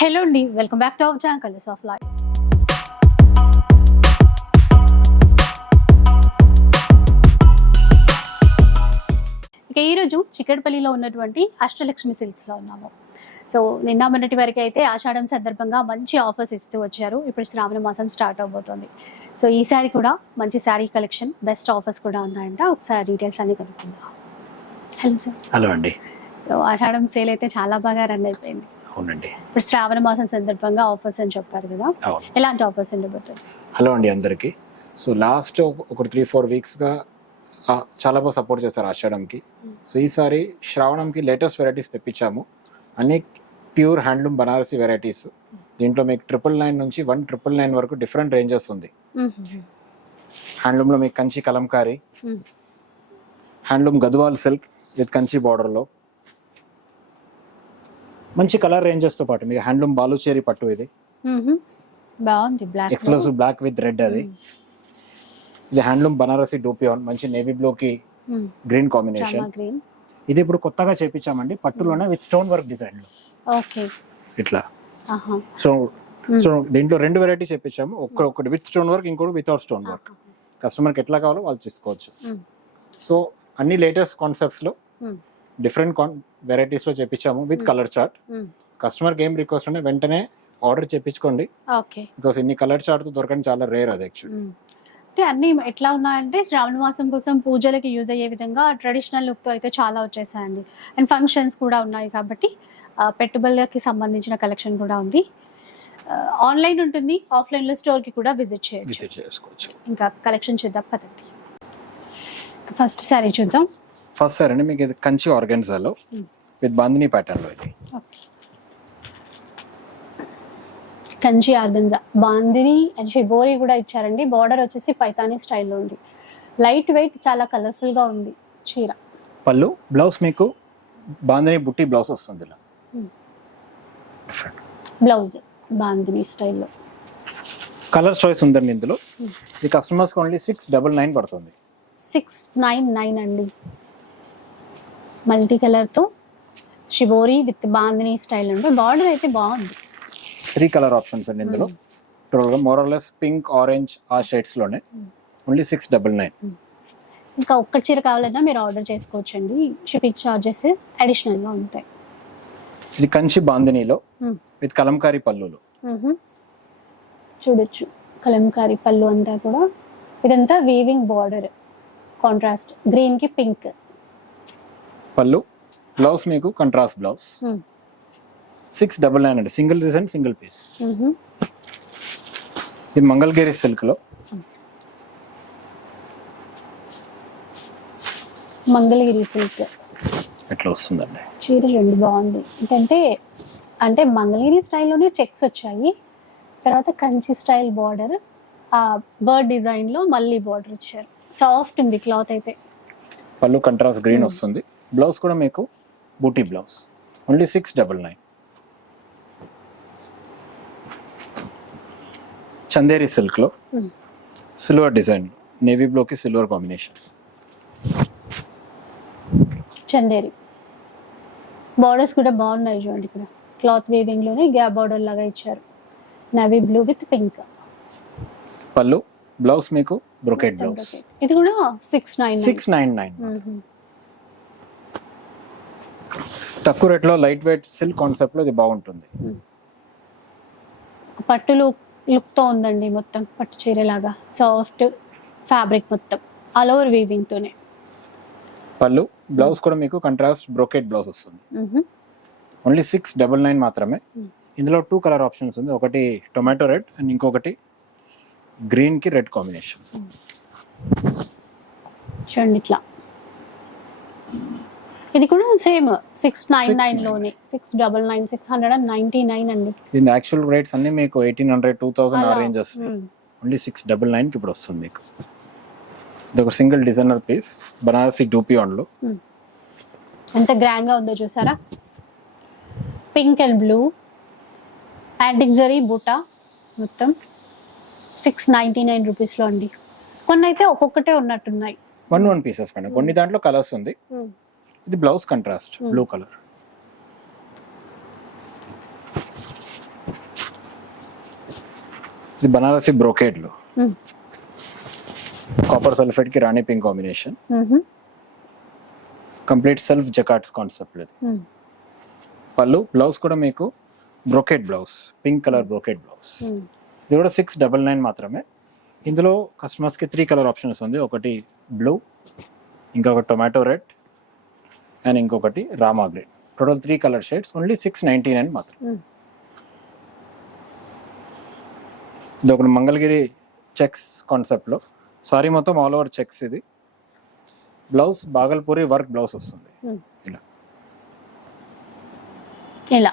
Hello అండి welcome back to our channel colours of life ఇక ఈరోజు చిక్కడపల్లిలో ఉన్నటువంటి అష్టలక్ష్మి సిల్క్స్లో ఉన్నాము. సో నిన్న మొన్నటి వరకు అయితే ఆషాఢం సందర్భంగా మంచి ఆఫర్స్ ఇస్తూ వచ్చారు. ఇప్పుడు శ్రావణ మాసం స్టార్ట్ అవబోతోంది. సో ఈసారి కూడా మంచి శారీ కలెక్షన్ బెస్ట్ ఆఫర్స్ కూడా ఉన్నాయంట. ఒకసారి డీటెయిల్స్ అన్ని కనుక్కుందాం. హలో సార్ హలో అండి. సో ఆషాఢం సేల్ అయితే చాలా బాగా రన్ అయిపోయింది. అవునండి. ఇప్పుడు శ్రావణ మాసం సందర్భంగా ఆఫర్స్ అని చెప్పారు కదా. ఎలాంటి ఆఫర్స్ ఉండబోతుంది హలో అండి అందరికీ. సో లాస్ట్ ఒక త్రీ ఫోర్ వీక్స్గా చాలా బాగా సపోర్ట్ చేశారు ఆషాఢంకి. సో ఈసారి శ్రావణంకి లేటెస్ట్ వెరైటీస్ తెప్పించాము. అన్ని ప్యూర్ హ్యాండ్లూమ్ బనారసి వెరైటీస్ దీంట్లో మీకు ట్రిపుల్ నైన్ నుంచి వన్ ట్రిపుల్ నైన్ వరకు డిఫరెంట్ రేంజెస్ ఉంది. హ్యాండ్లూమ్లో మీకు Kanchi Kalamkari. Handloom Gadwal silk with Kanchi బార్డర్లో మంచి కలర్ రేంజెస్తో పాటు మీకు హ్యాండ్లూమ్ బాలుచేరి పట్టు ఇది. బాగుంది black exclusive black with red అది. ఇది హ్యాండ్లూమ్ బనారసి డూపియాన్ మంచి నేవీ బ్లూకి గ్రీన్ కాంబినేషన్ ఇది ఇప్పుడు కొత్తగా చేపించామండి పట్టులోనే విత్ స్టోన్ వర్క్ డిజైన్లో. ఓకే. ఇట్లా. సో సో దీంట్లో రెండు వెరైటీ చేపించాము ఒక్క ఒకటి విత్ స్టోన్ వర్క్ ఇంకోటి వితౌట్ స్టోన్ వర్క్ కస్టమర్కి ఎట్లా కావాలో వాళ్ళు తీసుకోవచ్చు. సో అన్ని లేటెస్ట్ కాన్సెప్ట్స్లో డిఫరెంట్ కాన్ వెరైటీస్లో చేపించాము విత్ కలర్ చార్ట్. కస్టమర్కి ఏం రిక్వెస్ట్ అంటే వెంటనే ఆర్డర్ చేపించుకోండి. ఓకే బికాస్ ఇన్ని కలర్ చార్ట్ దొరకడం చాలా రేర్ అది యాక్చువల్లీ అంటే అన్ని ఎట్లా ఉన్నాయంటే శ్రావణ మాసం కోసం పూజలకి యూజ్ అయ్యే విధంగా ట్రెడిషనల్ లుక్తో అయితే చాలా వచ్చేసాయండి. అండ్ ఫంక్షన్స్ కూడా ఉన్నాయి కాబట్టి పెట్టుబడులకి సంబంధించిన కలెక్షన్ కూడా ఉంది. ఆన్లైన్ ఉంటుంది ఆఫ్లైన్లో స్టోర్కి కూడా విజిట్ చేయొచ్చు. విజిట్ చేసుకోవచ్చు. ఇంకా కలెక్షన్ చూద్దాం పదండి. ఫస్ట్ సారీ చూద్దాం. ఫస్ట్ సార్ అండి మీకు ఇది కంచి ఆర్గన్జాలో Mm. విత్ బాందిని ప్యాటర్న్లో ఇది. Kanchi organza bandhani and shibori కూడా ఇచ్చారండి. బార్డర్ వచ్చేసి పైతానీ స్టైల్లో ఉంది. లైట్ వెయిట్ చాలా కలర్ఫుల్గా ఉంది చీర. పళ్ళు బ్లౌజ్ మీకు బాందిని బుట్టి బ్లౌజ్ వస్తుంది ఇలా. బ్లౌజ్ బాందిని స్టైల్లో కలర్ చాయిస్ ఉందండి ఇందులో. ఈ customers only six double nine పడుతుంది. సిక్స్ నైన్ నైన్ అండి. మల్టీ కలర్తో షిబోరి విత్ బాందిని స్టైల్ అంటే బార్డర్ అయితే బాగుంది. త్రీ కలర్ ఆప్షన్స్ అండి ఇందులో. టోటల్గా మోరల్లెస్ పింక్ ఆరెంజ్ ఆ షేడ్స్లోనే. ఓన్లీ సిక్స్ డబల్ నైన్ ఇంకా ఒక్క చీర కావాలన్నా మీరు ఆర్డర్ చేసుకోవచ్చండి. షిప్పింగ్ ఛార్జెస్ అడిషనల్గా ఉంటాయి. ఇది కంచి బాందినిలో Mm. విత్ కలంకారీ పళ్ళులో. చూడొచ్చు. కలంకారీ పళ్ళు అంతా కూడా. ఇదంతా వీవింగ్ బార్డర్ కాంట్రాస్ట్ గ్రీన్కి పింక్ పళ్ళు బ్లౌజ్ మీకు contrast blouse. Six double nine అండి. సింగిల్ డిజైన్ సింగిల్ పీస్ ఇది మంగళగిరి సిల్క్లో. మంగళగిరి సిల్క్ ఎట్లా వస్తుందండి? చీర చూడండి బాగుంది. ఏంటంటే అంటే మంగళగిరి స్టైల్లోనే చెక్స్ వచ్చాయి. తర్వాత కంచి స్టైల్ బార్డర్ ఆ బర్డ్ డిజైన్లో మళ్ళీ బార్డర్ ఇచ్చారు. సాఫ్ట్ ఉంది క్లాత్ అయితే. పళ్ళు కంట్రాస్ట్ గ్రీన్ వస్తుంది. బ్లౌజ్ కూడా మీకు బూటీ blouse. Only six double nine Chanderi సిల్క్లో Mm. సిల్వర్ డిజైన్ నేవీ బ్లూకి సిల్వర్ కాంబినేషన్ చందేరి. బార్డర్స్ కూడా బాగున్నాయి చూడండి ఇక్కడ. క్లాత్ వీవింగ్లోనే గ్యాప్ బార్డర్ లాగా ఇచ్చారు. నవీ బ్లూ విత్ పింక్ పళ్ళు బ్లౌజ్ మీకు బ్రొకెట్ బ్లౌజ్. ఇది కూడా six nine six nine nine తక్కువ రేట్లో లైట్ వెయిట్ సిల్క్ కాన్సెప్ట్లో ఇది బాగుంటుంది. పట్టు లుక్ లుక్తో ఉందండి మొత్తం పట్టు చీర లాగా సాఫ్ట్ ఫ్యాబ్రిక్ మొత్తం ఆల్ ఓవర్ వీవింగ్ తోనే. పళ్ళు బ్లౌజ్ కూడా మీకు కంట్రాస్ట్ బ్రొకెట్ బ్లౌజ్ వస్తుంది. ఓన్లీ సిక్స్ డబల్ నైన్ మాత్రమే. ఇందులో టూ కలర్ ఆప్షన్స్ ఉంది. ఒకటి టొమాటో రెడ్ అండ్ ఇంకొకటి గ్రీన్కి రెడ్ కాంబినేషన్ చూడండి ఇట్లా. ఇది కూడా same six nine నైన్లోనే. Six double nine six hundred and ninety nine అండి. దీని యాక్చువల్ రేట్స్ అన్ని మీకు ఎయిటీన్ హండ్రెడ్ టూ థౌసండ్ ఆ. రేంజ్ వస్తుంది. ఓన్లీ సిక్స్ డబల్ నైన్కి ఇప్పుడు వస్తుంది మీకు. ఇది ఒక సింగిల్ డిజైనర్ పీస్ బనారసి డూపియాన్లో ఎంత గ్రాండ్గా ఉందో చూసారా? Pink and blue antique zari buta మొత్తం సిక్స్ నైంటీ నైన్ రూపీస్లో అండి. కొన్ని అయితే ఒక్కొక్కటే ఉన్నట్టున్నాయి. One one pieces madam. కొన్ని దాంట్లో కలర్స్ ఉంది. ఇది blouse contrast Hmm. Blue colour ఇది బనారసి బ్రోకేడ్లో Hmm. Copper సల్ఫేట్కి rani pink combination. Complete self jacquard concept ఇది మ్మ్. పళ్ళు బ్లౌజ్ కూడా మీకు brocade blouse pink colour brocade blouse. ఇది కూడా సిక్స్ డబల్ నైన్ మాత్రమే ఇందులో కస్టమర్స్కి త్రీ కలర్ ఆప్షన్స్ ఉంది ఒకటి బ్లూ ఇంకొకటి టొమాటో రెడ్ అండ్ ఇంకొకటి Rama green total three colour shades only six ninety nine మాత్రం. మ్మ్. ఇది ఒకటి మంగళగిరి చెక్స్ కాన్సెప్ట్లో సారీ మొత్తం ఆల్ ఓవర్ చెక్స్ ఇది. బ్లౌజ్ బాగల్పూరి వర్క్ బ్లౌజ్ వస్తుంది. మ్మ్. ఇలా. ఇలా.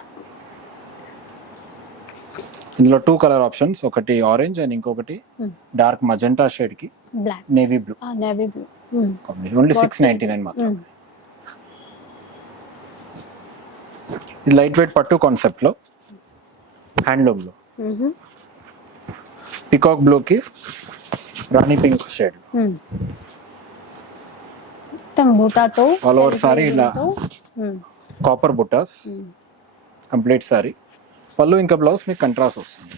ఇందులో టూ కలర్ ఆప్షన్స్ ఒకటి ఆరెంజ్ అండ్ ఇంకొకటి. Dark magenta షేడ్కి black navy blue navy blue only six ninety nine మాత్రం ఇది లైట్ వెయిట్ పట్టు కాన్సెప్ట్లో హ్యాండ్లూమ్లో. మ్మ్. పికాక్ బ్లూ కి రాణి పింక్ షేడ్. మొత్తం బూటాతో All over saree ఇలా. కాపర్ బుటాస్. కంప్లీట్ సారీ పళ్ళు ఇంకా బ్లౌజ్ మీకు కంట్రాస్ట్ వస్తుంది.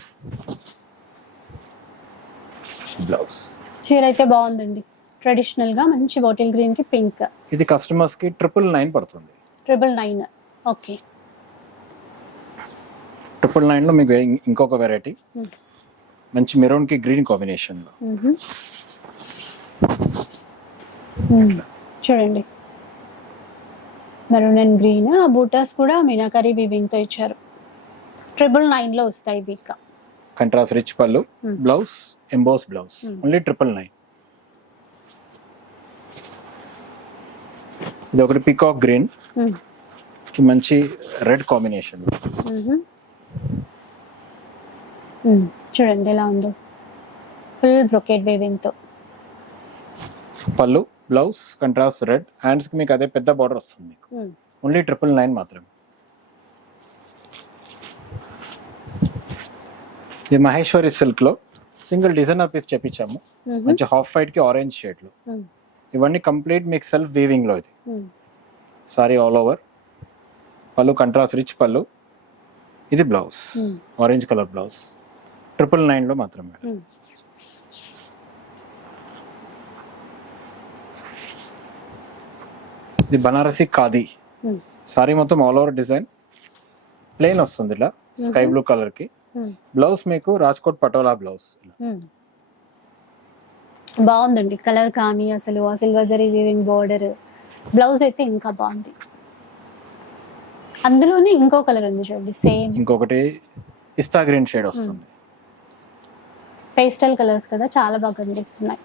బ్లౌజ్ చీర అయితే బాగుందండి. ట్రెడిషనల్గా మంచి బాటిల్ గ్రీన్కి పింక్ ఇది కస్టమర్స్కి ట్రిపుల్ నైన్ పడుతుంది. Triple nine okay. ట్రిపుల్ నైన్లో మీకు ఇంకొక వెరైటీ. మంచి మెరూన్కి గ్రీన్ కాంబినేషన్లో. చూడండి. మెరూన్ అండ్ గ్రీన్ ఆ బూటాస్ కూడా మీనాకరీ వీవింగ్తో ఇచ్చారు. ట్రిపుల్ నైన్లో వస్తాయి ఇవి ఇక. కంట్రాస్ట్ రిచ్ పళ్ళు. Blouse emboss blouse. Only triple nine ఇది ఒకటి పికాక్ గ్రీన్ మంచి రెడ్ కాంబినేషన్. చూడండి ఎలా ఉందో. ఫుల్ బ్రొకెట్ వీవింగ్తో పళ్ళు బ్లౌజ్ కంట్రాస్ట్ రెడ్ హ్యాండ్స్కి మీకు అదే పెద్ద బార్డర్ వస్తుంది మీకు. ఓన్లీ ట్రిపుల్ నైన్ మాత్రమే. ఇది మహేశ్వరి సిల్క్లో సింగిల్ డిజైనర్ పీస్ చెప్పించాము. మంచి హాఫ్ వైట్కి ఆరెంజ్ షేడ్లో. మ్మ్. ఇవన్నీ కంప్లీట్ మీకు సెల్ఫ్ వీవింగ్లో ఇది. సారీ ఆల్ ఓవర్ పళ్ళు కంట్రాస్ట్ రిచ్ పళ్ళు. ఇది blouse. Orange colour blouse triple నైన్లో మాత్రమే. ఇది బనారసి ఖాదీ. సారీ మొత్తం ఆల్ ఓవర్ డిజైన్ ప్లెయిన్ వస్తుంది ఇలా స్కై బ్లూ కలర్కి. బ్లౌజ్ మీకు రాజ్కోట్ పటోలా బ్లౌజ్. బాగుందండి కలర్ కానీ అసలు ఆ silver zari weaving border blouse అయితే ఇంకా బాగుంది. అందులోనే ఇంకో కలర్ ఉంది చూడండి సేమ్ ఇంకొకటి పిస్తా గ్రీన్ షేడ్ వస్తుంది. పేస్టల్ కలర్స్ కదా చాలా బాగా కనిపిస్తున్నాయి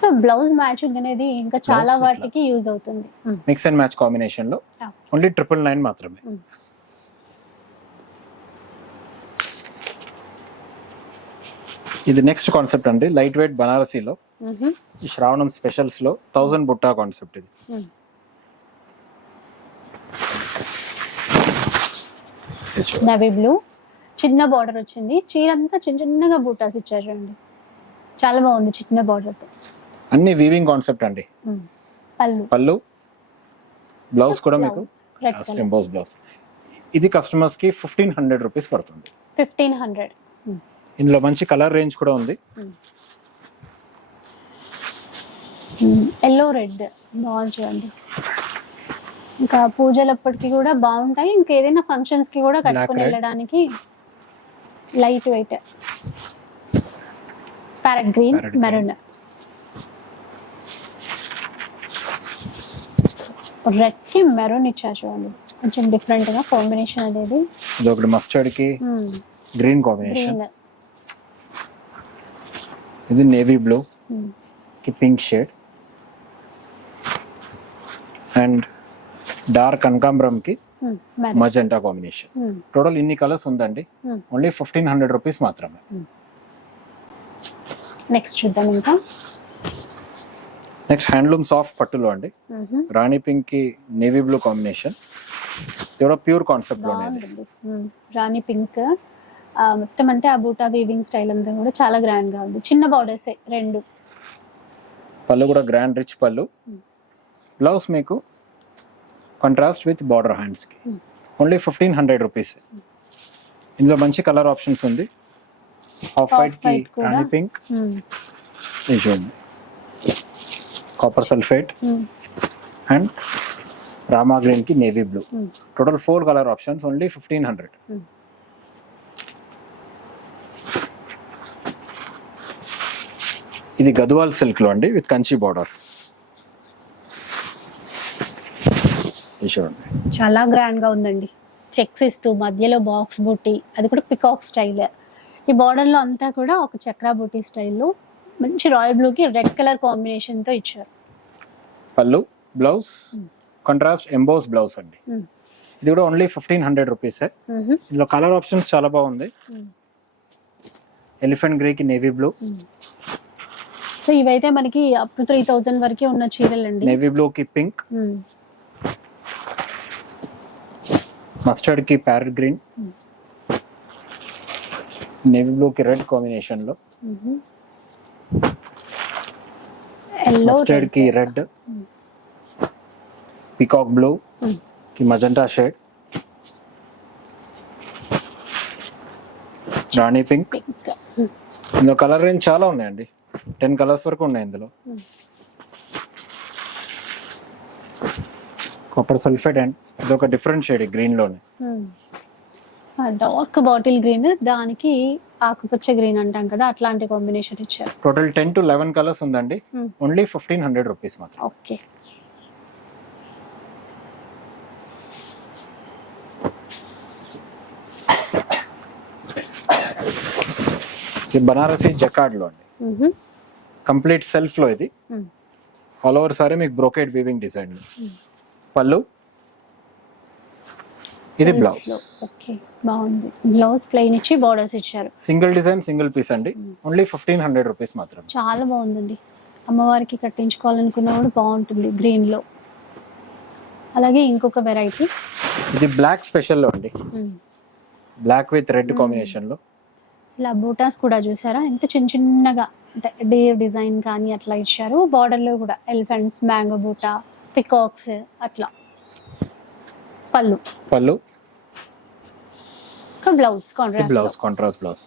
సో బ్లౌజ్ మ్యాచింగ్ అనేది ఇంకా చాలా. వాటికి యూజ్ అవుతుంది. మిక్స్ అండ్ మ్యాచ్ కాంబినేషన్లో. ఓన్లీ ట్రిపుల్ నైన్ మాత్రమే మ్మ్. ఇది నెక్స్ట్ కాన్సెప్ట్ అండి లైట్ వెయిట్ బనారసీలో. ఈ శ్రావణం స్పెషల్స్లో థౌసండ్ బుట్టా కాన్సెప్ట్ ఇది. నవీ బ్లూ చిన్న బార్డర్ వచ్చింది. చీర అంతా చిన్న చిన్నగా బూటాస్ ఇచ్చారు చూడండి. చాలా బాగుంది చిన్న బార్డర్తో అన్ని వీవింగ్ కాన్సెప్ట్ అండి. పళ్ళు. పళ్ళు. బ్లౌజ్ కూడా మీకు. ఎంబోస్ బ్లౌజ్ ఇది కస్టమర్స్కి ఫిఫ్టీన్ హండ్రెడ్ రూపీస్ పడుతుంది. ఫిఫ్టీన్ హండ్రెడ్ ఇందులో మంచి కలర్ రేంజ్ కూడా ఉంది. ఎల్లో రెడ్ బాగుంది చూడండి. ఇంకా పూజలప్పటికి కూడా బాగుంటాయి. ఇంకా ఏదైనా ఫంక్షన్స్కి కూడా కట్టుకుని. వెళ్ళడానికి light weight parrot green. Maroon. రెడ్కి maroon ఇచ్చారు చూడండి. కొంచెం డిఫరెంట్గా కాంబినేషన్ అనేది. ఇది ఒకటి మస్టర్డ్కి గ్రీన్ కాంబినేషన్ ఇది నేవీ బ్లూ కి పింక్ షేడ్ అండ్ డార్క్ కనకాంబరం కి మజెంటా కాంబినేషన్ టోటల్ ఇన్ని కలర్స్ ఉందండి. ఓన్లీ ఫిఫ్టీన్ హండ్రెడ్ రూపీస్ మాత్రమే. నెక్స్ట్ చూద్దాం ఇంకా. నెక్స్ట్ హ్యాండ్లూమ్ సాఫ్ట్ పట్టులో అండి. రాణి పింక్కి నేవీ బ్లూ కాంబినేషన్ ఇది ప్యూర్ కాన్సెప్ట్లోనే మ్మ్. రాణి పింక్ మొత్తం అంటే ఆ బూటా వీవింగ్ స్టైల్ అంతా కూడా చాలా గ్రాండ్గా ఉంది. చిన్న బార్డర్స్ రెండు. పళ్ళు కూడా గ్రాండ్ రిచ్ పళ్ళు. బ్లౌజ్ మీకు కాంట్రాస్ట్ విత్ బార్డర్ హ్యాండ్స్కి. ఓన్లీ ఫిఫ్టీన్ హండ్రెడ్ రూపీస్ ఇందులో మంచి కలర్ ఆప్షన్స్ ఉంది. ఆఫ్ వైట్కి. రాణి పింక్ ఉమ్, ఇది చూడండి కాపర్ సల్ఫేట్ అండ్ రామా గ్రీన్కి navy blue. Total four colour options only fifteen hundred. ఇది గద్వాల్ సిల్క్లో అండి విత్ కంచి బార్డర్ ఇది చూడండి చాలా గ్రాండ్గా ఉందండి. చెక్స్ ఇస్తూ మధ్యలో బాక్స్ బుట్టి అది కూడా పికాక్ స్టైల్. ఈ border లో అంతా కూడా ఒక చక్ర బుట్టి స్టైల్లో మంచి రాయల్ బ్లూ కి రెడ్ కలర్ కాంబినేషన్తో ఇచ్చారు. పళ్ళు బ్లౌజ్ కాంట్రాస్ట్ ఎంబోస్ బ్లౌజ్ అండి. ఇది కూడా ఓన్లీ ఫిఫ్టీన్ హండ్రెడ్ రూపీస్ ఇందులో కలర్ ఆప్షన్స్ చాలా బాగుంది. ఎలిఫెంట్ గ్రే కి నేవీ బ్లూ. సో ఇవైతే మనకి అప్ టు త్రీ థౌజండ్ వరకే ఉన్న చీరలు అండి నేవీ బ్లూ కి పింక్ మస్టర్డ్కి ప్యారెట్ గ్రీన్. నేవీ బ్లూ కి రెడ్ కాంబినేషన్లో ఎల్లో మస్టర్డ్కి రెడ్ పికాక్ బ్లూ. కి magenta shade. Rani pink. Pink ఇందులో కలర్ రేంజ్ చాలా ఉన్నాయండి. టెన్ కలర్స్ వరకు ఉన్నాయి ఇందులో. కాపర్ సల్ఫేట్ అండ్ ఇది ఒక డిఫరెంట్ షేడ్ గ్రీన్లోనే డార్క్ బాటిల్ గ్రీన్ దానికి ఆకుపచ్చ గ్రీన్ అంటాం కదా అట్లాంటి కాంబినేషన్ ఇచ్చారు. Total ten to eleven colours ఉందండి. ఓన్లీ ఫిఫ్టీన్ హండ్రెడ్ రూపీస్ మాత్రం. ఓకే. ఇది బనారసి జకార్డ్లో అండి కంప్లీట్ సెల్ఫ్లో ఇది ఆల్ ఓవర్ సారీ మీకు బ్రోకెట్ వీవింగ్ డిజైన్ పళ్ళు. ఇది బ్లౌజ్ ఓకే బాగుంది. బ్లౌజ్ ప్లెయిన్ ఇచ్చి బార్డర్స్ ఇచ్చారు. సింగిల్ డిజైన్ సింగిల్ పీస్ అండి. ఓన్లీ ఫిఫ్టీన్ హండ్రెడ్ రూపీస్ మాత్రం చాలా బాగుందండి. అమ్మవారికి కట్టించుకోవాలనుకున్నా కూడా బాగుంటుంది గ్రీన్లో అలాగే ఇంకొక వెరైటీ ఇది బ్లాక్ స్పెషల్లో అండి. బ్లాక్ విత్ రెడ్ కాంబినేషన్లో. ఇలా బూటాస్ కూడా చూసారా? ఎంత చిన్న చిన్నగా అంటే డేర్ డిజైన్ కానీ అట్లా ఇచ్చారు. బార్డర్లో కూడా ఎలిఫెంట్స్ మ్యాంగో బూటా పికాక్స్ అట్లా. పళ్ళు. పళ్ళు. Blouse contrast blouse contrast blouse.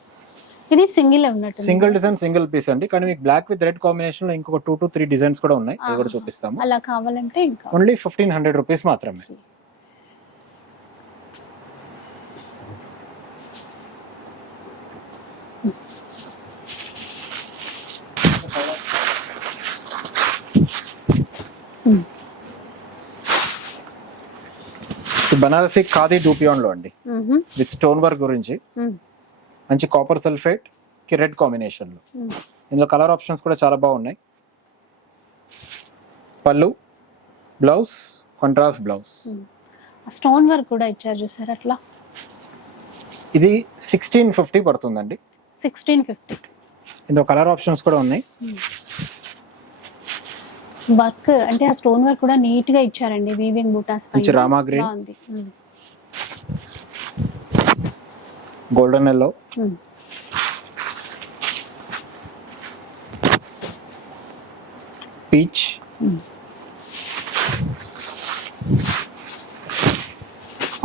ఇది సింగిల్ ఉన్నట్టు సింగిల్ డిజైన్ సింగిల్ పీస్ అండి. కానీ మీకు బ్లాక్ విత్ రెడ్ కాంబినేషన్లో ఇంకొక టూ టు త్రీ డిజైన్స్ కూడా ఉన్నాయి. అవి కూడా చూపిస్తాము. అలా కావాలంటే ఇంకా. ఓన్లీ ఫిఫ్టీన్ హండ్రెడ్ రూపీస్ మాత్రమే. Hmm. ఇది బనారసి ఖాదీ డూపియాన్లో అండి. విత్ స్టోన్ వర్క్ గురించి. మంచి కాపర్ సల్ఫేట్కి రెడ్ కాంబినేషన్లో. ఇందులో కలర్ ఆప్షన్స్ కూడా చాలా బాగున్నాయి. పళ్ళు blouse contrast blouse. Stone work కూడా ఇచ్చారు చూసారు అట్లా? ఇది సిక్స్టీన్ ఫిఫ్టీ పడుతుందండి. సిక్స్టీన్ ఫిఫ్టీ ఇందులో కలర్ ఆప్షన్స్ కూడా ఉన్నాయి. వర్క్ అంటే ఆ స్టోన్ వర్క్ కూడా నీట్గా ఇచ్చారండి వీవింగ్ బూటాస్ మంచి రామా గ్రీన్. బాగుంది మ్. Golden yellow. పీచ్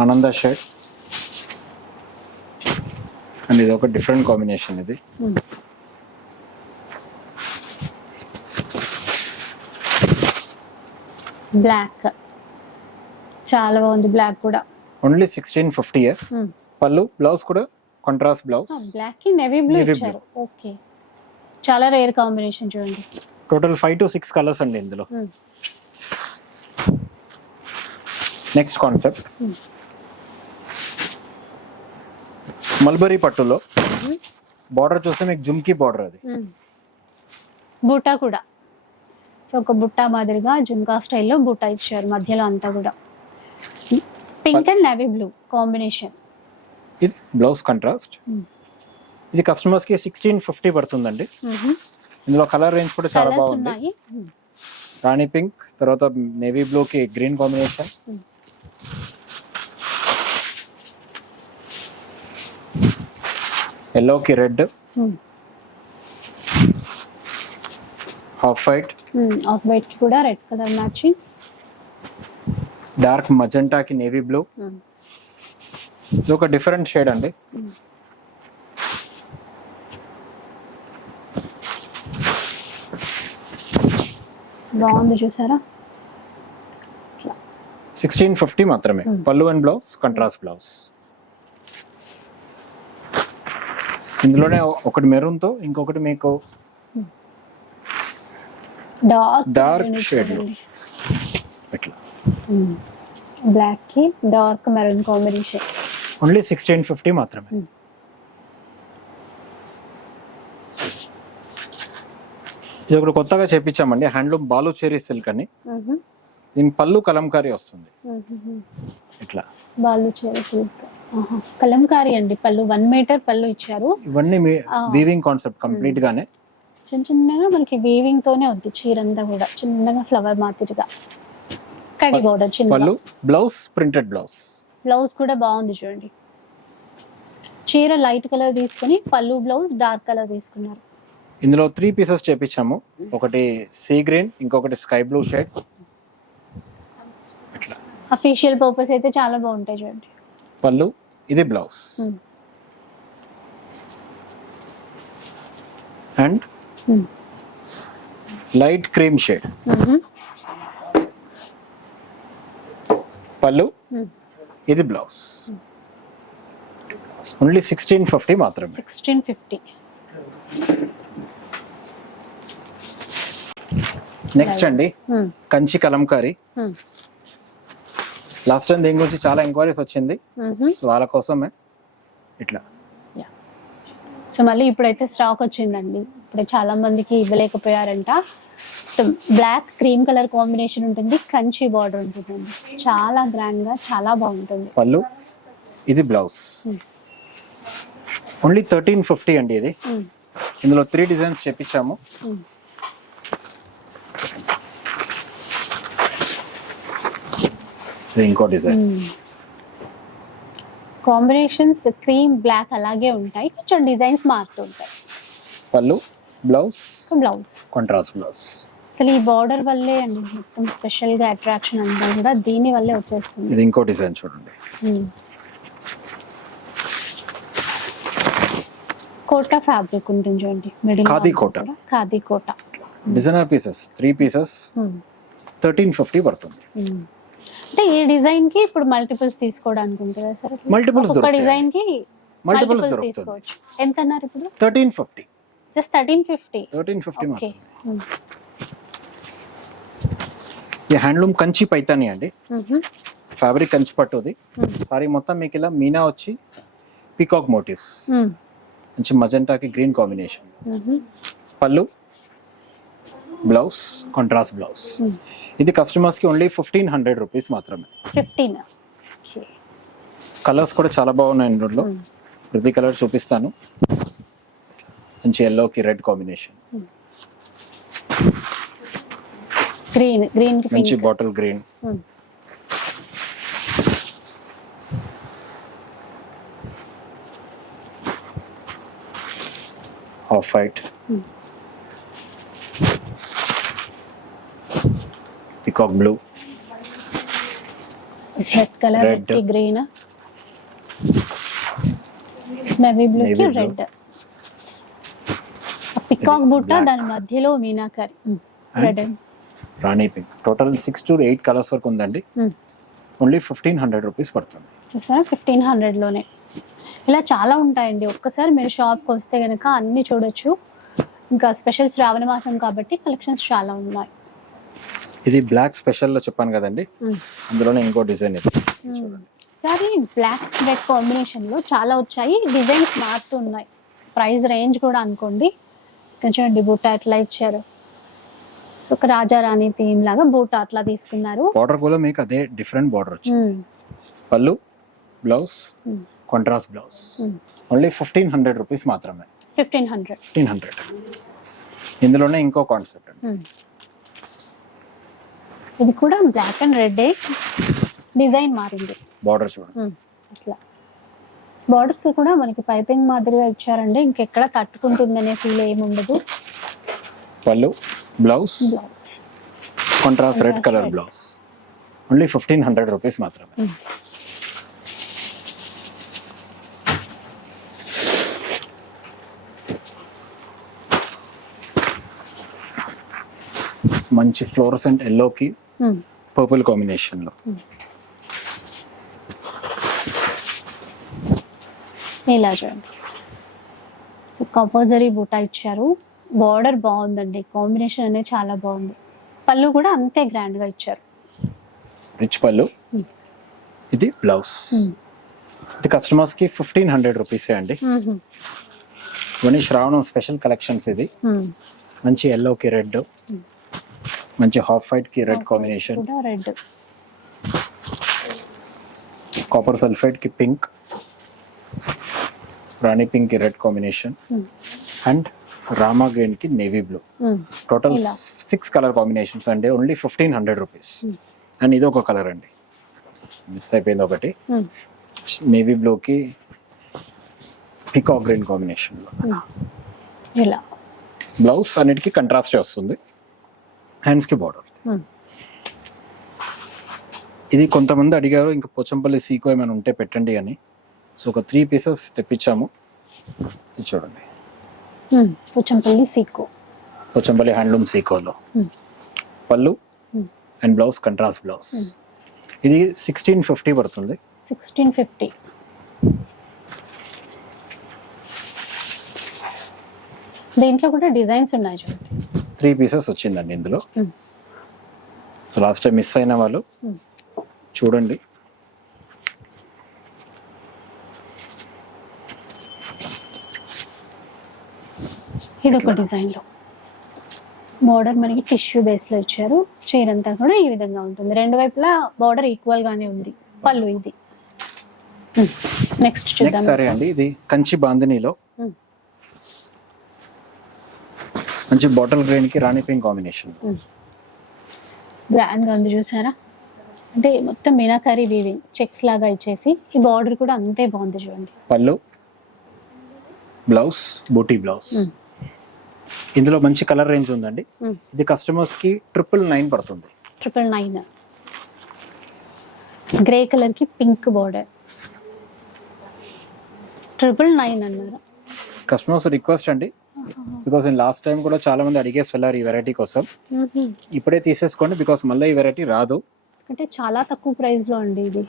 ఆనంద షర్ట్ అండ్ ఇది ఒక డిఫరెంట్ కాంబినేషన్ ఇది. బ్లాక్. చాలా బాగుంది బ్లాక్ కూడా. Only sixteen fifty. పళ్ళు బ్లౌజ్ కూడా contrast blouse black navy blue ఇచ్చారు. ఓకే చాలా రేర్ కాంబినేషన్ చూడండి. Total five to six colours అండి ఇందులో. Next concept Hmm. మల్బరీ పట్టులో. బార్డర్ చూస్తే మీకు జుమ్కీ బార్డర్ అది. మ్మ్. బూటా కూడా. సో ఒక బుట్ట మాదిరిగా జుంకా స్టైల్లో బుట్ట ఇచ్చారు మధ్యలో అంతా కూడా. Pink and navy blue combination ఇది బ్లౌజ్ కాంట్రాస్ట్ Hmm. ఇది కస్టమర్స్కి సిక్స్టీన్ ఫిఫ్టీ పడుతుందండి. ఇందులో కలర్ రేంజ్ కూడా చాలా బాగుంది. మ్మ్. రాణి పింక్ తర్వాత నేవీ బ్లూ కి గ్రీన్ కాంబినేషన్ Hmm. ఎల్లో కి రెడ్ హాఫ్ వైట్. ఆఫ్ వైట్కి కూడా red colour matching dark magenta కి నేవీ బ్లూ మ్మ్. ఇది ఒక డిఫరెంట్ షేడ్ అండి. బాగుంది చూసారా? సిక్స్టీన్ ఫిఫ్టీ మాత్రమే. పళ్ళు అండ్ బ్లౌజ్ కంట్రాస్ట్ బ్లౌజ్ ఇందులోనే ఒకటి మెరూన్తో ఇంకొకటి మీకు డార్క్ డార్క్ షేడ్ ఇట్లా బ్లాక్కి dark maroon combination only sixteen fifty మాత్రమే. ఇది ఒకటి కొత్తగా చేపించామండి. హ్యాండ్లూమ్ బాలు చెరీ సిల్క్ అని దీని పళ్ళు కలంకారీ వస్తుంది. ఇట్లా. వాళ్ళు చేరే సిల్క్ కలంకారీ అండి పళ్ళు. వన్ మీటర్ పళ్ళు ఇచ్చారు. ఇవన్నీ. వీవింగ్ కాన్సెప్ట్ కంప్లీట్ గానే. చిన్న చిన్నగా మనకి వీవింగ్ తోనే వద్దు చీరంతా కూడా. చిన్నగా ఫ్లవర్ మాదిరిగా. కడి బోర్డర్ చిన్న పళ్ళు బ్లౌజ్ ప్రింటెడ్ బ్లౌజ్ బ్లౌజ్ కూడా బాగుంది చూడండి. చీర లైట్ కలర్ తీసుకుని పళ్ళు బ్లౌజ్ డార్క్ కలర్ తీసుకున్నారు. ఇందులో త్రీ పీసెస్ చేపించాము ఒకటి సీ గ్రీన్ ఇంకొకటి sky blue shade official purpose అయితే చాలా బాగుంటాయి చూడండి. పళ్ళు ఇది blouse. And Hmm. Light cream shade. పళ్ళు. Hmm. ఇది బ్లౌజ్. ఓన్లీ సిక్స్టీన్ ఫిఫ్టీ మాత్రమే. సిక్స్టీన్ ఫిఫ్టీ నెక్స్ట్ అండి. కంచి కలంకారీ. లాస్ట్ టైం దీని గురించి చాలా ఎంక్వైరీస్ వచ్చింది. సో వాళ్ళ కోసమే ఇట్లా. సో మళ్ళీ ఇప్పుడైతే స్టాక్ వచ్చిందండి. ఇప్పుడు చాలా మందికి ఇవ్వలేకపోయారంట. బ్లాక్ క్రీమ్ కలర్ కాంబినేషన్ ఉంటుంది కంచి బార్డర్ ఉంటుందండి. చాలా గ్రాండ్గా చాలా బాగుంటుంది. పళ్ళు ఇది బ్లౌజ్. ఓన్లీ థర్టీన్ ఫిఫ్టీ అండి ఇది. Hmm. ఇందులో త్రీ డిజైన్స్. ఇది ఇంకో డిజైన్ కాంబినేషన్స్ క్రీమ్ బ్లాక్ అలాగే ఉంటాయి. కొంచెం డిజైన్స్ మారుతుంటాయి పళ్ళు బ్లౌజ్? బ్లౌజ్. Contrast blouse. అసలు ఈ బార్డర్ వల్లే అండి మొత్తం స్పెషల్గా అట్రాక్షన్ అంతా కూడా దీని వల్లే వచ్చేస్తుంది. ఇది ఇంకో డిజైన్ చూడండి. కోటా ఫ్యాబ్రిక్ ఉంటుంది చూడండి middle khadi Kota. Khadi Kota. Designer pieces three pieces. Thirteen fifty పడుతుంది. అంటే ఈ డిజైన్కి ఇప్పుడు మల్టిపుల్స్ తీసుకోవడానికి ఉంటుందా సార్? ఒక్కొక్క దొరుకుతాయి. డిజైన్కి మల్టిపుల్స్ మల్టిపుల్స్ తీసుకోవచ్చు. ఎంత అన్నారు ఇప్పుడు? Thirteen fifty just thirteen fifty thirteen fifty okay ఈ హ్యాండ్లూమ్ కంచి పైతాని అండి. ఫ్యాబ్రిక్ కంచి పట్టుది. సారీ మొత్తం మీకు ఇలా మీనా వచ్చి పీకాక్ మోటివ్స్ మంచి మజెంటాకి గ్రీన్ కాంబినేషన్ పళ్ళు బ్లౌజ్ కాంట్రాస్ట్ బ్లౌజ్ ఇది కస్టమర్స్కి ఓన్లీ ఫిఫ్టీన్ హండ్రెడ్ రూపీస్ మాత్రమే. ఫిఫ్టీన్ కలర్స్ కూడా చాలా బాగున్నాయి ఇందులో. ప్రతి కలర్ చూపిస్తాను. మంచి ఎల్లోకి రెడ్ కాంబినేషన్ గ్రీన్ గ్రీన్కి మంచి bottle green off white peacock blue red colour. రెడ్కి green navy blue కి. రెడ్ పికాక్ బుట్ట. దాని మధ్యలో meenakari. Rani pink total six to eight colours వరకు ఉందండి. ఓన్లీ ఫిఫ్టీన్ హండ్రెడ్ రూపీస్ పడుతుంది. చూసారా? ఫిఫ్టీన్ హండ్రెడ్లోనే. ఇలా చాలా ఉంటాయండి. ఒక్కసారి మీరు షాప్కి వస్తే గనక అన్ని చూడొచ్చు. ఇంకా స్పెషల్ శ్రావణ మాసం కాబట్టి కలెక్షన్స్ చాలా ఉన్నాయి. ఇది బ్లాక్ స్పెషల్లో చెప్పాను కదండి. అందులోనే ఇంకో డిజైన్ ఇది. సారీ బ్లాక్ రెడ్ కాంబినేషన్లో చాలా వచ్చాయి. డిజైన్స్ మారుతున్నాయి. ప్రైస్ రేంజ్ కూడా అనుకోండి. కొంచెం బూట అట్లా ఇచ్చారు. ఒక రాజారాణి థీమ్ లాగా బూట అట్లా తీసుకున్నారు. బార్డర్ కూడా మీకు అదే డిఫరెంట్ బార్డర్ వచ్చింది పళ్ళు blouse. Contrast blouse only fifteen hundred rupees మాత్రమే. ఫిఫ్టీన్ హండ్రెడ్ ఫిఫ్టీన్ హండ్రెడ్ ఇందులోనే ఇంకో కాన్సెప్ట్ ఇది కూడా బ్లాక్ అండ్ రెడ్ డిజైన్ మారింది. బార్డర్ చూడండి. అట్లా. బార్డర్కి కూడా మనకి పైపింగ్ మాదిరిగా ఇచ్చారండి. ఇంకెక్కడ తట్టుకుంటుందనే ఫీల్ ఏమి ఉండదు పళ్ళు blouse contrast red colour blouse. Only fifteen hundred rupees మాత్రమే. మంచి ఫ్లోరసెంట్ ఎల్లోకి పర్పుల్ కాంబినేషన్లో. ఇలా చూడండి. కంపల్సరీ బూటా ఇచ్చారు. బార్డర్ బాగుందండి. కాంబినేషన్ అనేది చాలా బాగుంది. పళ్ళు కూడా అంతే గ్రాండ్గా ఇచ్చారు. రిచ్ పళ్ళు? Hmm. ఇది బ్లౌజ్ Hmm. ఇది కస్టమర్స్కి ఫిఫ్టీన్ హండ్రెడ్ రూపీసే అండి. ఇవన్నీ శ్రావణం స్పెషల్ కలెక్షన్స్ ఇది. Hmm. మంచి ఎల్లోకి రెడ్ మంచి హాఫ్ వైట్కి రెడ్ కాంబినేషన్ రెడ్ కాపర్ సల్ఫైడ్కి పింక్ రాణి పింక్కి రెడ్ కాంబినేషన్ అండ్ రామా గ్రీన్కి navy blue total. Six colour combinations అండి. Only fifteen hundred rupees and ఇది ఒక కలర్ అండి. మిస్ అయిపోయింది ఒకటి. నేవీ బ్లూకి పికాక్ గ్రీన్ కాంబినేషన్లో ఇలా బ్లౌజ్ అన్నిటికీ కంట్రాస్టే వస్తుంది? హ్యాండ్స్కి బార్డర్ Hmm. ఇది కొంతమంది అడిగారు ఇంకా పోచంపల్లి సీకో ఏమైనా ఉంటే పెట్టండి అని. సో ఒక త్రీ పీసెస్ తెప్పించాము. ఇది చూడండి. పుచ్చంపల్లి సీకో. పోచంపల్లి హ్యాండ్లూమ్ సీకోలో. పళ్ళు. And blouse contrast blouse. ఇది సిక్స్టీన్ ఫిఫ్టీ పడుతుంది. సిక్స్టీన్ ఫిఫ్టీ దీంట్లో కూడా డిజైన్స్ ఉన్నాయి చూడండి. త్రీ పీసెస్ వచ్చిందండి ఇందులో. సో లాస్ట్ టైం మిస్ అయిన వాళ్ళు. చూడండి. ఇది ఒక డిజైన్లో బార్డర్ మనకి టిష్యూ బేస్లో ఇచ్చారు. చీర అంతా కూడా ఈ విధంగా ఉంటుంది. రెండు వైపులా బార్డర్ ఈక్వల్ గానే ఉంది. పళ్ళు ఇది. నెక్స్ట్ చూద్దాం. సరే అండి ఇది కంచి బాందినీలో. మంచి బాటిల్ గ్రీన్కి రాణి పింక్ కాంబినేషన్. గ్రాండ్గా ఉంది చూసారా? అంటే మొత్తం మీనాకారి వీవింగ్ చెక్స్ లాగా ఇచ్చేసి ఈ బార్డర్ కూడా అంతే బాగుంది చూడండి. పళ్ళు బ్లౌజ్ బూటీ బ్లౌజ్. ఇందులో మంచి కలర్ రేంజ్ ఉందండి. ఇది కస్టమర్స్కి ట్రిపుల్ నైన్ పడుతుంది. ట్రిపుల్ నైన్ గ్రే కలర్కి పింక్ బార్డర్ ట్రిపుల్ నైన్ అన్నారు. కస్టమర్స్ రిక్వెస్ట్ అండి. బికాస్ నేను లాస్ట్ టైం కూడా చాలా మంది అడిగేసి వెళ్ళారు ఈ వెరైటీ కోసం. ఇప్పుడే తీసేసుకోండి బికాస్ మళ్ళీ ఈ వెరైటీ రాదు. అంటే చాలా తక్కువ ప్రైస్లో అండి ఇది.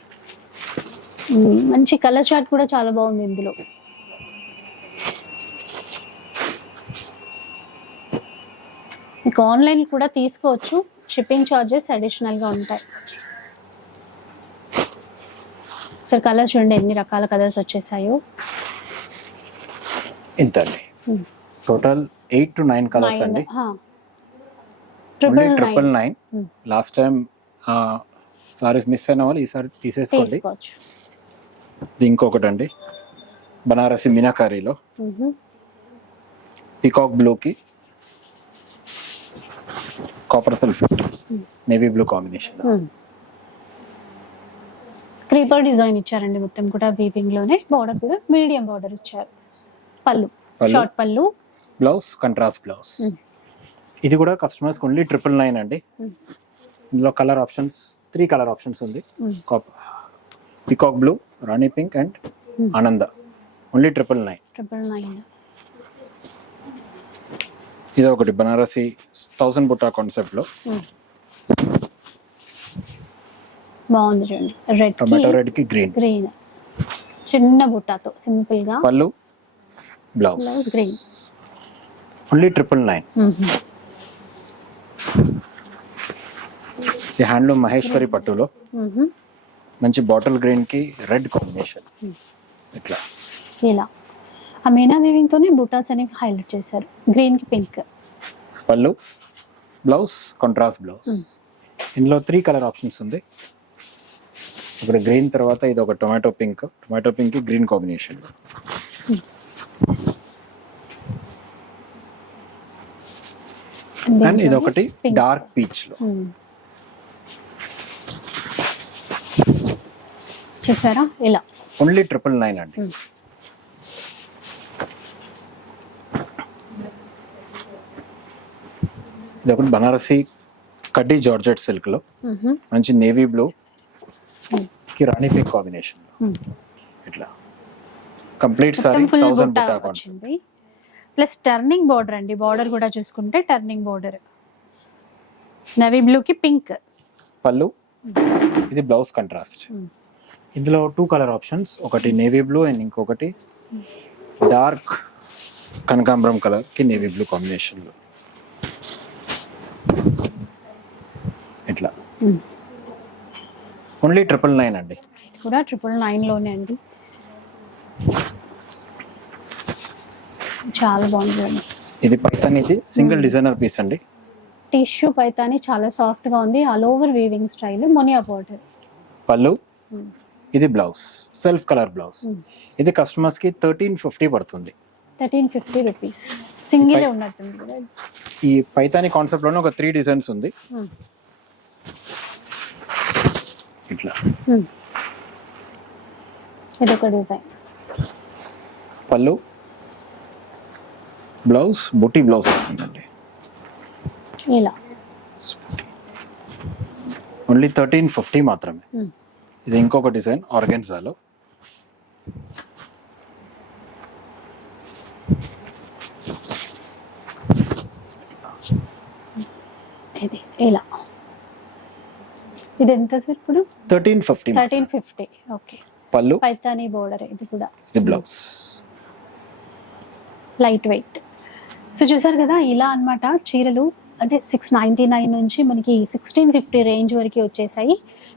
మంచి కలర్ చార్ట్ కూడా చాలా బాగుంది ఇందులో. మీకు ఆన్లైన్ కూడా తీసుకోవచ్చు. షిప్పింగ్ ఛార్జెస్ అడిషనల్గా ఉంటాయి. సార్ కలర్స్ చూడండి ఎన్ని రకాల కలర్స్ వచ్చేసాయో. ఇంత అండి. Total eight to nine colours అండి. Triple nine. Last time saris miss అయిన వాళ్ళు ఈసారి తీసేసుకోండి. ఇంకొకటి అండి. బనారసి మీనాకారీలో. పికాక్ బ్లూకి copper sulphate navy blue combination creeper design ఇచ్చారండి మొత్తం కూడా వీవింగ్లోనే. బార్డర్ కూడా మీడియం బార్డర్ ఇచ్చారు. పళ్ళు. షార్ట్ పళ్ళు. Blouse contrast blouse. ఇది కూడా కస్టమర్స్ ఓన్లీ ట్రిపుల్ నైన్ అండి. Hmm. ఇందులో colour options three colour options ఉంది. Peacock blue rani pink and. ఆనంద only triple nine triple nine ఇది ఒకటి బనారసి థౌసండ్ బుట్టా కాన్సెప్ట్లో బాగుంది చూడండి. రెడ్ టొమాటో కి రెడ్కి గ్రీన్ గ్రీన్ చిన్న బుట్టాతో సింపుల్గా పళ్ళు blouse. Blouse green only triple nine ఈ హ్యాండ్లూమ్ మహేశ్వరి పట్టులో. మంచి బాటిల్ గ్రీన్కి రెడ్ కాంబినేషన్ ఇట్లా. ఇలా. ఆ మీనా వీవింగ్ తోనే బుటాస్ అనేవి హైలైట్ చేశారు. గ్రీన్కి పింక్ పళ్ళు బ్లౌజ్ కాంట్రాస్ట్ బ్లౌజ్ ఇందులో త్రీ కలర్ ఆప్షన్స్ ఉంది. ఇప్పుడు గ్రీన్ తర్వాత ఇది ఒక tomato pink tomato pink green combination and ఇది ఒకటి డార్క్ పీచ్లో చూసారా ఇలా. ఓన్లీ ట్రిపుల్ నైన్ అండి. ఇది ఒకటి బనారసి కడ్డీ జార్జెట్ సిల్క్లో. మంచి నేవీ బ్లూ. కి రాణి పింక్ కాంబినేషన్. ఇట్లా. కంప్లీట్ సారీ థౌసండ్ బుట్ట వచ్చింది. ప్లస్ టర్నింగ్ బార్డర్ అండి. బార్డర్ కూడా చూసుకుంటే టర్నింగ్ బార్డర్. నవీ బ్లూకి పింక్. పళ్ళు. ఇది బ్లౌజ్ కంట్రాస్ట్. ఇందులో టూ కలర్ ఆప్షన్స్. ఒకటి నేవీ బ్లూ అండ్ ఇంకొకటి డార్క్ కనకాంబరం కలర్కి నేవీ బ్లూ కాంబినేషన్లో ఇట్లా ఓన్లీ ట్రిపుల్ నైన్ అండి. ఇది కూడా ట్రిపుల్ నైన్లోనే అండి. చాలా బాగుంది. ఇది పైతాన్ ఇది సింగిల్ డిజైనర్ పీస్ అండి. టిష్యూ పైతాని చాలా సాఫ్ట్గా ఉంది. ఆల్ ఓవర్ వీవింగ్ స్టైల్ మొనియా బార్డర్ పళ్ళు. ఇది బ్లౌజ్ సెల్ఫ్ కలర్ బ్లౌజ్ ఇది కస్టమర్స్కి థర్టీన్ ఫిఫ్టీ పడుతుంది. థర్టీన్ ఫిఫ్టీ రూపీస్ సింగిల్ ఉన్నట్టుంది. ఈ పైతాని కాన్సెప్ట్లోనే ఒక త్రీ డిజైన్స్ ఉంది. Hmm. ఇట్లా. Hmm. ఇదొక డిజైన్. పళ్ళు బ్లౌజ్ బుట్టి బ్లౌజ్ వస్తుందండి. ఇలా. ఓన్లీ థర్టీన్ ఫిఫ్టీ మాత్రమే. ఇది ఇంకొక డిజైన్ ఆర్గెన్జాలో. ఇది ఇలా. ఇది ఎంత సార్ ఇప్పుడు? Thirteen fifty thirteen fifty okay. పళ్ళు? పైతాని బోర్డర్ ఇది కూడా. ఇది బ్లౌజ్. Light weight. సో చూసారు కదా ఇలా అన్నమాట చీరలు అంటే సిక్స్ నైంటీ నైన్ నుంచి మనకి సిక్స్టీన్ ఫిఫ్టీ రేంజ్ వరకు వచ్చేసాయి.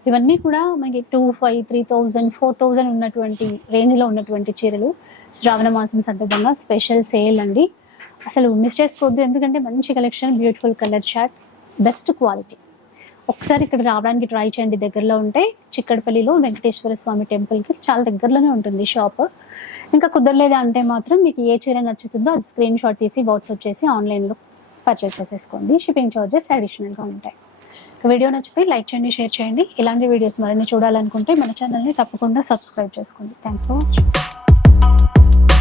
ఇవన్నీ కూడా మనకి two five three thousand four thousand ఉన్నటువంటి రేంజ్లో ఉన్నటువంటి చీరలు. శ్రావణ మాసం సందర్భంగా స్పెషల్ సేల్ అండి. అసలు మిస్ చేసుకోవద్దు ఎందుకంటే మంచి collection beautiful colour chart best quality. ఒకసారి ఇక్కడ రావడానికి ట్రై చేయండి. దగ్గరలో ఉంటే చిక్కడపల్లిలో వెంకటేశ్వర స్వామి టెంపుల్కి చాలా దగ్గరలోనే ఉంటుంది షాప్. ఇంకా కుదరలేదు అంటే మాత్రం మీకు ఏ చీర నచ్చుతుందో అది స్క్రీన్ షాట్ తీసి వాట్సాప్ చేసి ఆన్లైన్లో పర్చేస్ చేసేసుకోండి. షిప్పింగ్ ఛార్జెస్ అడిషనల్గా ఉంటాయి. వీడియో నచ్చితే లైక్ చేయండి షేర్ చేయండి. ఇలాంటి వీడియోస్ మరిన్ని చూడాలనుకుంటే మన ఛానల్ని తప్పకుండా సబ్స్క్రైబ్ చేసుకోండి. Thanks for watching